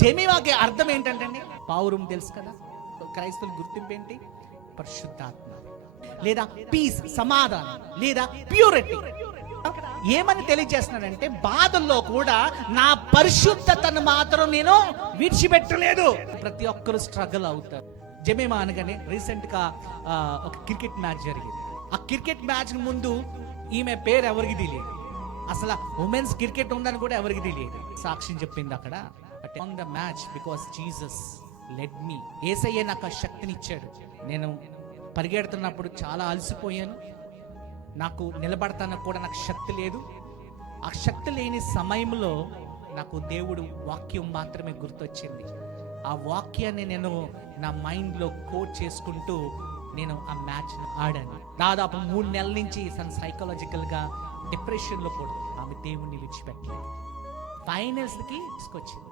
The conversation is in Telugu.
జెమిమాకి అర్థం ఏంటంటే పావురం తెలుసు కదా, క్రైస్తవుల గుర్తింపు ఏంటి? పరిశుద్ధాత్మ లేదా పీస్, సమాధానం లేదా ప్యూరిటీ. ఏమని తెలియజేస్తున్నాడంటే బాధల్లో కూడా నా పరిశుద్ధతను మాత్రం నేను విడిచిపెట్టలేదు. ప్రతి ఒక్కరు స్ట్రగుల్ అవుతారు. జెమిమా అనగానే రీసెంట్ గా ఒక క్రికెట్ మ్యాచ్ జరిగింది. ఆ క్రికెట్ మ్యాచ్ ముందు ఈమె పేరు ఎవరికి తెలియదు, అసలు ఉమెన్స్ క్రికెట్ ఉందని కూడా ఎవరికి తెలియదు. సాక్ష్యం చెప్పింది అక్కడ, on the match because Jesus led me. యేసయ్య నాకు ఆ శక్తిని ఇచ్చాడు. నేను పరిగెడుతున్నప్పుడు చాలా అలసిపోయాను, నాకు నిలబడతానికి కూడా నాకు శక్తి లేదు. ఆ శక్తి లేని సమయంలో నాకు దేవుడు వాక్యం మాత్రమే గుర్తొచ్చింది. ఆ వాక్యాన్ని నేను నా మైండ్లో కోట్ చేసుకుంటూ నేను ఆ మ్యాచ్ ఆడాను. దాదాపు 3 నెలల నుంచి సైకలాజికల్గా డిప్రెషన్లో కూడా ఆమె దేవుణ్ణి విడిచిపెట్టలేదు. ఫైనల్స్కి తీసుకొచ్చింది.